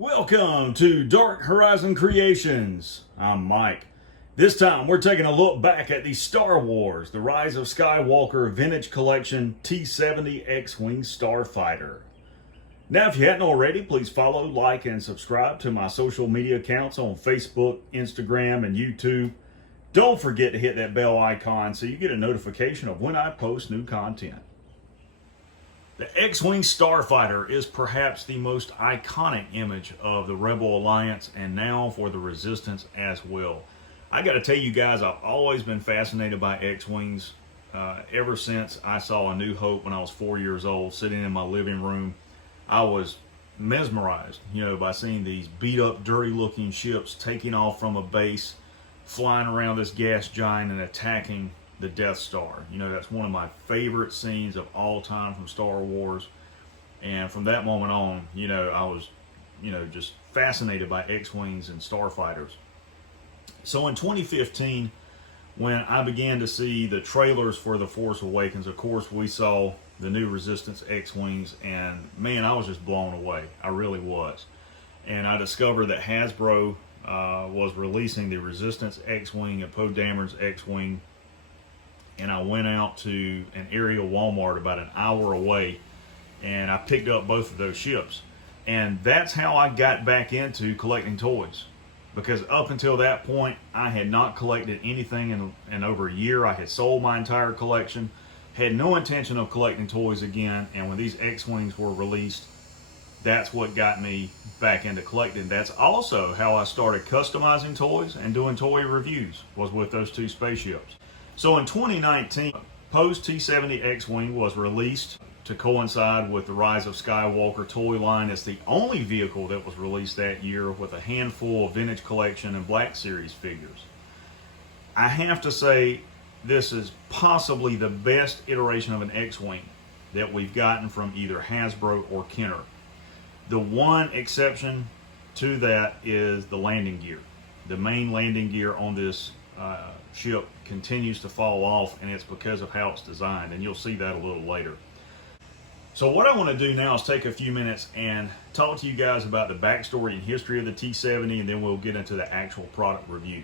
Welcome to Dark Horizon Creations. I'm Mike. This time we're taking a look back at the Star Wars, The Rise of Skywalker Vintage Collection T-70 X-Wing Starfighter. Now if you hadn't already, please follow, like, and subscribe to my social media accounts on Facebook, Instagram, and YouTube. Don't forget to hit that bell icon so you get a notification of when I post new content. The X-Wing Starfighter is perhaps the most iconic image of the Rebel Alliance and now for the Resistance as well. I got to tell you guys, I've always been fascinated by X-Wings ever since I saw A New Hope when I was 4 years old, sitting in my living room. I was mesmerized, by seeing these beat up, dirty looking ships taking off from a base, flying around this gas giant and attacking the Death Star. That's one of my favorite scenes of all time from Star Wars. And from that moment on, I was, just fascinated by X-Wings and starfighters. So in 2015, when I began to see the trailers for The Force Awakens, of course, we saw the new Resistance X-Wings, and man, I was just blown away. I really was. And I discovered that Hasbro was releasing the Resistance X-Wing and Poe Dameron's X-Wing, and I went out to an area Walmart about an hour away, and I picked up both of those ships. And that's how I got back into collecting toys, because up until that point I had not collected anything in over a year. I had sold my entire collection, had no intention of collecting toys again, and when these X-Wings were released, that's what got me back into collecting. That's also how I started customizing toys and doing toy reviews, was with those two spaceships. So in 2019, Poe's T-70 X-Wing was released to coincide with the Rise of Skywalker toy line. It's the only vehicle that was released that year with a handful of Vintage Collection and Black Series figures. I have to say, this is possibly the best iteration of an X-Wing that we've gotten from either Hasbro or Kenner. The one exception to that is the landing gear. The main landing gear on this ship continues to fall off, and it's because of how it's designed, and you'll see that a little later. So what I want to do now is take a few minutes and talk to you guys about the backstory and history of the T-70, and then we'll get into the actual product review.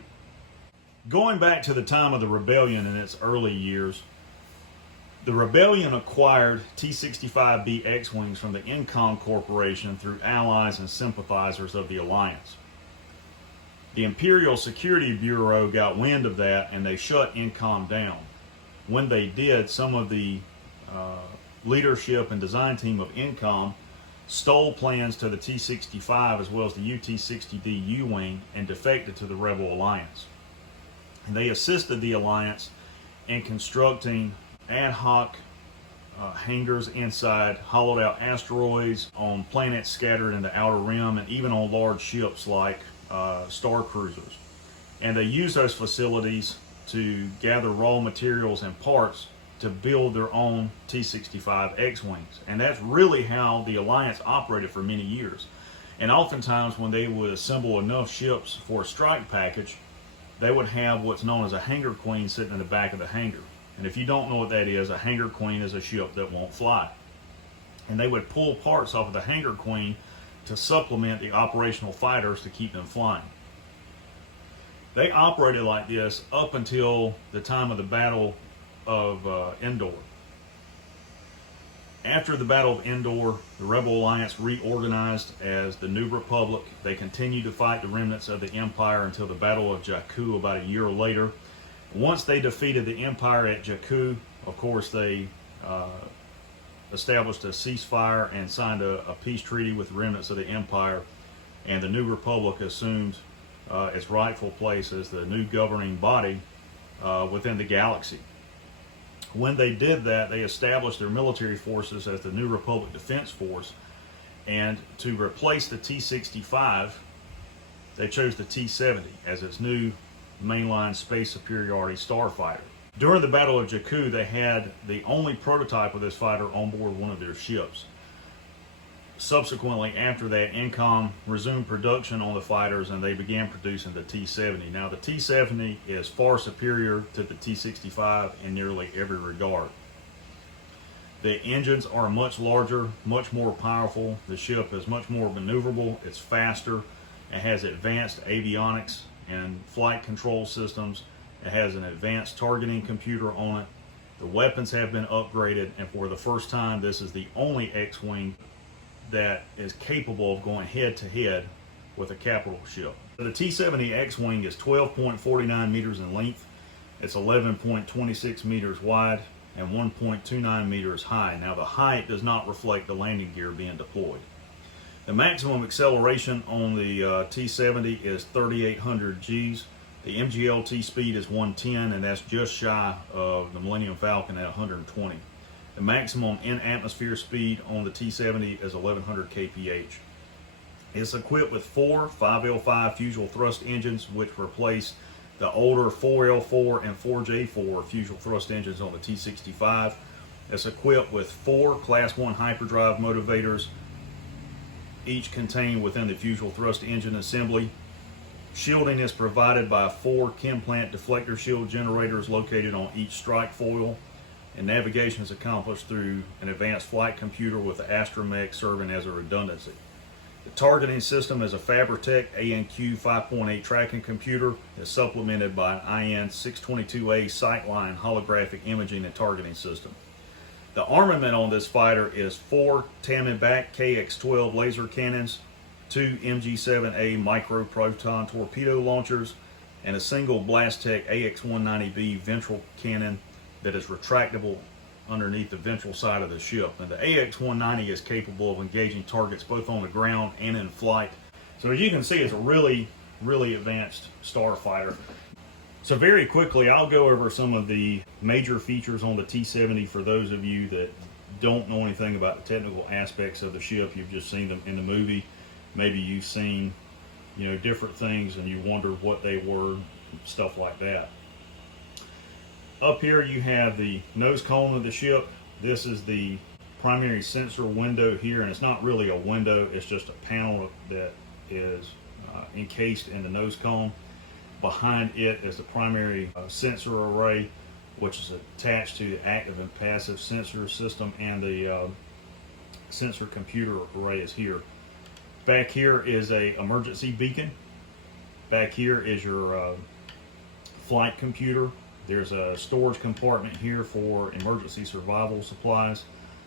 Going back to the time of the Rebellion in its early years, the Rebellion acquired T-65B X-Wings from the Incom Corporation through allies and sympathizers of the Alliance. The Imperial Security Bureau got wind of that, and they shut Incom down. When they did, some of the leadership and design team of Incom stole plans to the T-65 as well as the UT-60D U-Wing and defected to the Rebel Alliance. And they assisted the Alliance in constructing ad hoc hangars inside hollowed out asteroids, on planets scattered in the outer rim, and even on large ships like star cruisers. And they use those facilities to gather raw materials and parts to build their own T-65 X-Wings. And that's really how the Alliance operated for many years. And oftentimes when they would assemble enough ships for a strike package, they would have what's known as a hangar queen sitting in the back of the hangar. And if you don't know what that is, a hangar queen is a ship that won't fly. And they would pull parts off of the hangar queen to supplement the operational fighters to keep them flying. They operated like this up until the time of the Battle of Endor. After the Battle of Endor, the Rebel Alliance reorganized as the New Republic. They continued to fight the remnants of the Empire until the Battle of Jakku about a year later. Once they defeated the Empire at Jakku, of course, they established a ceasefire and signed a peace treaty with the remnants of the Empire, and the New Republic assumed its rightful place as the new governing body within the galaxy. When they did that, they established their military forces as the New Republic Defense Force, and to replace the T-65, they chose the T-70 as its new mainline space superiority starfighter. During the Battle of Jakku, they had the only prototype of this fighter on board one of their ships. Subsequently, after that, Incom resumed production on the fighters, and they began producing the T-70. Now, the T-70 is far superior to the T-65 in nearly every regard. The engines are much larger, much more powerful. The ship is much more maneuverable. It's faster. It has advanced avionics and flight control systems. It has an advanced targeting computer on it. The weapons have been upgraded, and for the first time, this is the only X-Wing that is capable of going head-to-head with a capital ship. The T-70 X-Wing is 12.49 meters in length. It's 11.26 meters wide and 1.29 meters high. Now, the height does not reflect the landing gear being deployed. The maximum acceleration on the T-70 is 3,800 Gs. The MGLT speed is 110, and that's just shy of the Millennium Falcon at 120. The maximum in-atmosphere speed on the T-70 is 1,100 kph. It's equipped with four 5L5 fuselage thrust engines, which replace the older 4L4 and 4J4 fuselage thrust engines on the T-65. It's equipped with four Class 1 hyperdrive motivators, each contained within the fuselage thrust engine assembly. Shielding is provided by four chem plant deflector shield generators located on each strike foil, and navigation is accomplished through an advanced flight computer with the astromech serving as a redundancy. The targeting system is a Fabritech ANQ 5.8 tracking computer that's supplemented by an IN 622A sightline holographic imaging and targeting system. The armament on this fighter is four Tammenbach KX-12 laser cannons, two MG7A micro-proton torpedo launchers, and a single Blastech AX-190B ventral cannon that is retractable underneath the ventral side of the ship. And the AX-190 is capable of engaging targets both on the ground and in flight. So as you can see, it's a really advanced starfighter. So very quickly, I'll go over some of the major features on the T-70 for those of you that don't know anything about the technical aspects of the ship. You've just seen them in the movie. Maybe you've seen, different things and you wondered what they were, stuff like that. Up here you have the nose cone of the ship. This is the primary sensor window here, and it's not really a window, it's just a panel that is encased in the nose cone. Behind it is the primary sensor array, which is attached to the active and passive sensor system, and the sensor computer array is here. Back here is a emergency beacon. Back here is your flight computer. There's a storage compartment here for emergency survival supplies.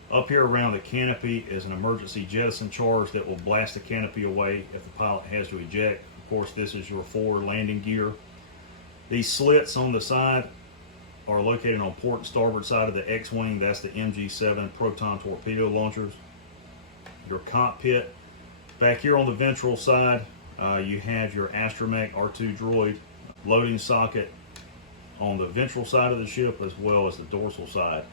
Up here around the canopy is an emergency jettison charge that will blast the canopy away if the pilot has to eject. Of course, this is your forward landing gear. These slits on the side are located on port and starboard side of the X-Wing. That's the MG7 proton torpedo launchers. Your cockpit. Back here on the ventral side, you have your astromech R2 droid loading socket on the ventral side of the ship as well as the dorsal side.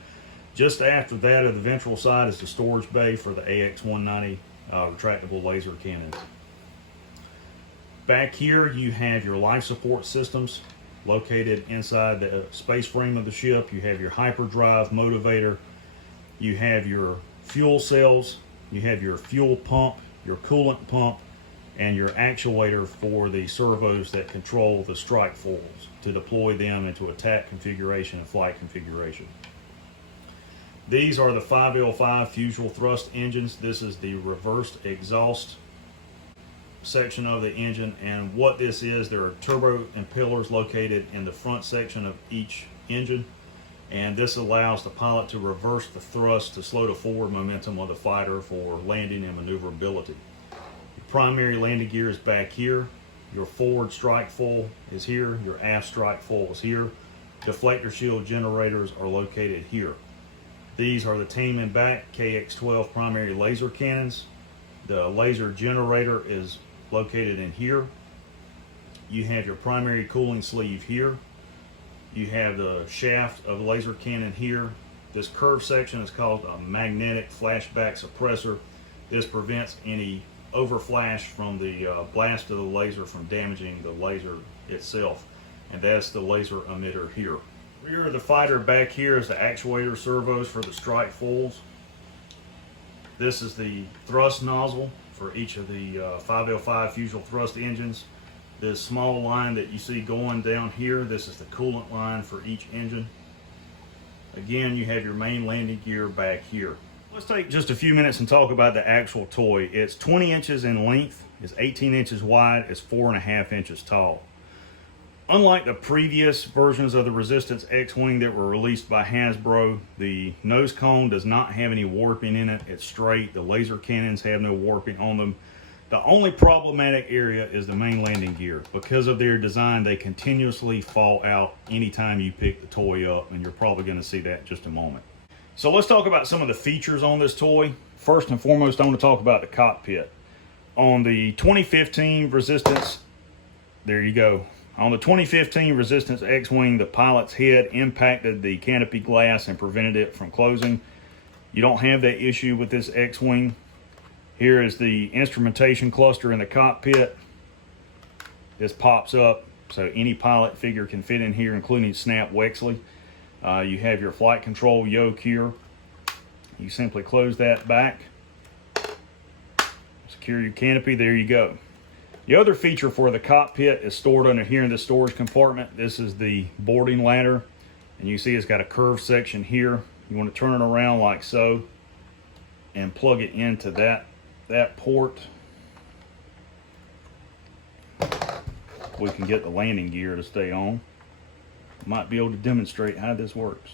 Just after that of the ventral side is the storage bay for the AX-190 retractable laser cannons. Back here you have your life support systems located inside the space frame of the ship. You have your hyperdrive motivator, you have your fuel cells, you have your fuel pump, your coolant pump, and your actuator for the servos that control the strike foils to deploy them into attack configuration and flight configuration. These are the 5L5 fuselage thrust engines. This is the reversed exhaust section of the engine, and what this is, there are turbo impellers located in the front section of each engine, and this allows the pilot to reverse the thrust to slow the forward momentum of the fighter for landing and maneuverability. Your primary landing gear is back here. Your forward strike foil is here. Your aft strike foil is here. Deflector shield generators are located here. These are the Tammenbach KX-12 primary laser cannons. The laser generator is located in here. You have your primary cooling sleeve here. You have the shaft of the laser cannon here. This curved section is called a magnetic flashback suppressor. This prevents any overflash from the blast of the laser from damaging the laser itself, and that's the laser emitter here. Rear of the fighter back here is the actuator servos for the strike foils. This is the thrust nozzle for each of the 5L5 fuselage thrust engines. This small line that you see going down here, this is the coolant line for each engine. Again, you have your main landing gear back here. Let's take just a few minutes and talk about the actual toy. It's 20 inches in length, it's 18 inches wide, it's 4.5 inches tall. Unlike the previous versions of the Resistance X-Wing that were released by Hasbro, the nose cone does not have any warping in it. It's straight. The laser cannons have no warping on them. The only problematic area is the main landing gear. Because of their design, they continuously fall out anytime you pick the toy up, and you're probably going to see that in just a moment. So let's talk about some of the features on this toy. First and foremost, I want to talk about the cockpit. On the 2015 Resistance, there you go. On the 2015 Resistance X-Wing, the pilot's head impacted the canopy glass and prevented it from closing. You don't have that issue with this X-Wing. Here is the instrumentation cluster in the cockpit. This pops up so any pilot figure can fit in here, including Snap Wexley. You have your flight control yoke here. You simply close that back, secure your canopy, there you go. The other feature for the cockpit is stored under here in the storage compartment. This is the boarding ladder, and you see it's got a curved section here. You want to turn it around like so and plug it into that port. We can get the landing gear to stay on. Might be able to demonstrate how this works.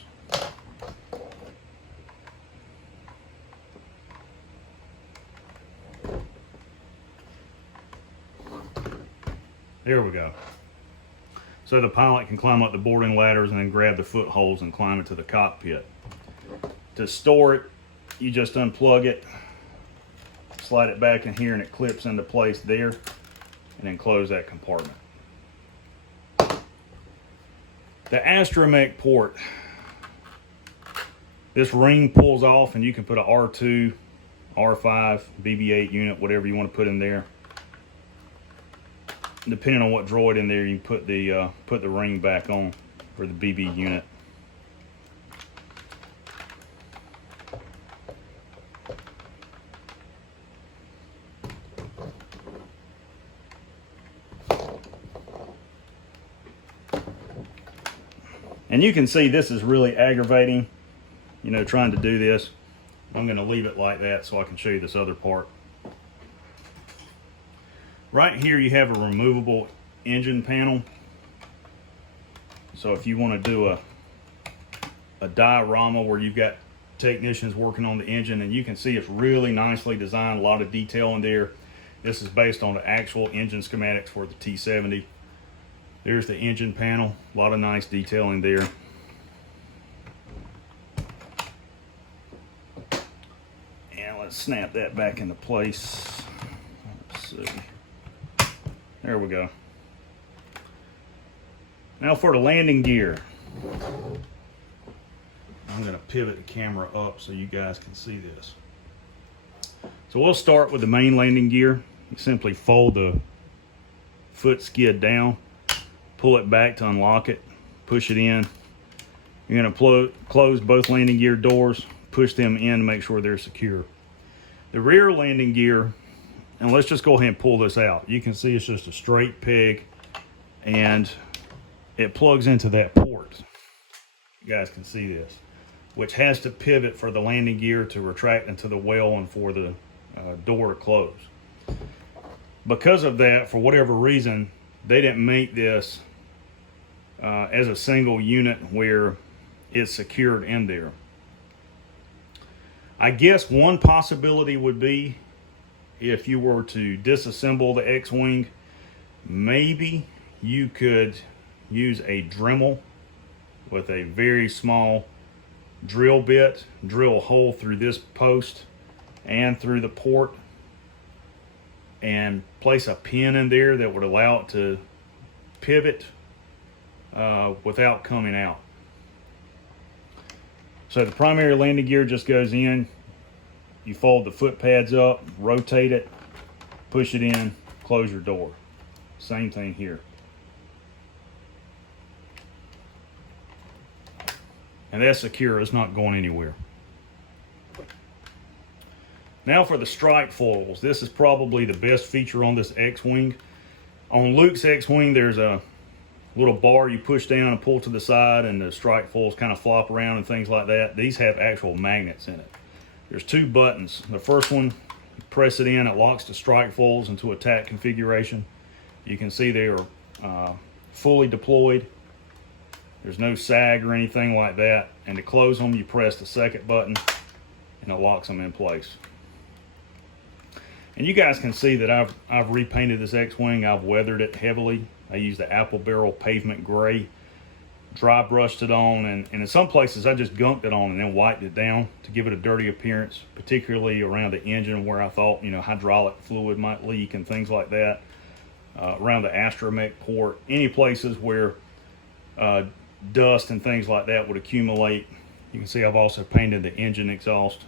There we go. So the pilot can climb up the boarding ladders and then grab the footholds and climb into the cockpit. To store it, you just unplug it, slide it back in here, and it clips into place there, and then close that compartment. The astromech port, this ring pulls off and you can put a R2, R5, BB-8 unit, whatever you want to put in there. Depending on what droid in there, you can put the ring back on for the BB unit. And you can see this is really aggravating, you know, trying to do this. I'm going to leave it like that so I can show you this other part. Right here you have a removable engine panel. So if you want to do a diorama where you've got technicians working on the engine, and you can see it's really nicely designed, a lot of detail in there. This is based on the actual engine schematics for the T-70. There's the engine panel, a lot of nice detailing there. And let's snap that back into place. Let's see. There we go. Now for the landing gear. I'm going to pivot the camera up so you guys can see this. So we'll start with the main landing gear. You simply fold the foot skid down, pull it back to unlock it, push it in. You're going to close both landing gear doors, push them in to make sure they're secure. The rear landing gear, and let's just go ahead and pull this out. You can see it's just a straight peg, and it plugs into that port. You guys can see this, which has to pivot for the landing gear to retract into the well and for the door to close. Because of that, for whatever reason, they didn't make this as a single unit where it's secured in there. I guess one possibility would be if you were to disassemble the X-Wing, maybe you could use a Dremel with a very small drill bit, drill a hole through this post and through the port, and place a pin in there that would allow it to pivot without coming out. So the primary landing gear just goes in. You fold the foot pads up, rotate it, push it in, close your door. Same thing here. And that's secure, it's not going anywhere. Now for the strike foils. This is probably the best feature on this X-Wing. On Luke's X-Wing, there's a little bar you push down and pull to the side, and the strike foils kind of flop around and things like that. These have actual magnets in it. There's two buttons. The first one, you press it in, it locks the strike foils into attack configuration. You can see they are fully deployed. There's no sag or anything like that. And to close them, you press the second button and it locks them in place. And you guys can see that I've repainted this X-Wing. I've weathered it heavily. I used the apple barrel pavement gray, dry brushed it on, and in some places I just gunked it on and then wiped it down to give it a dirty appearance, particularly around the engine where I thought, hydraulic fluid might leak and things like that. Around the astromech port, any places where dust and things like that would accumulate. You can see I've also painted the engine exhaust.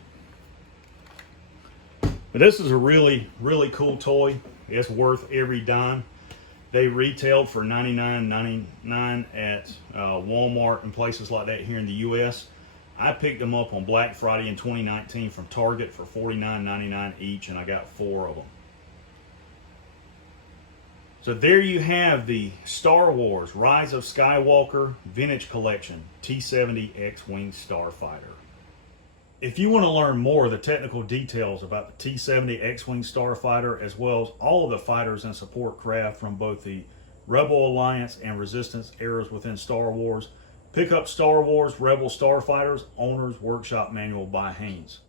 But this is a really, really cool toy. It's worth every dime. They retailed for $99.99 at Walmart and places like that here in the US. I picked them up on Black Friday in 2019 from Target for $49.99 each, and I got 4 of them. So there you have the Star Wars Rise of Skywalker Vintage Collection T-70 X-Wing Starfighter. If you want to learn more of the technical details about the T-70 X-Wing Starfighter, as well as all of the fighters and support craft from both the Rebel Alliance and Resistance eras within Star Wars, pick up Star Wars Rebel Starfighters Owner's Workshop Manual by Haynes.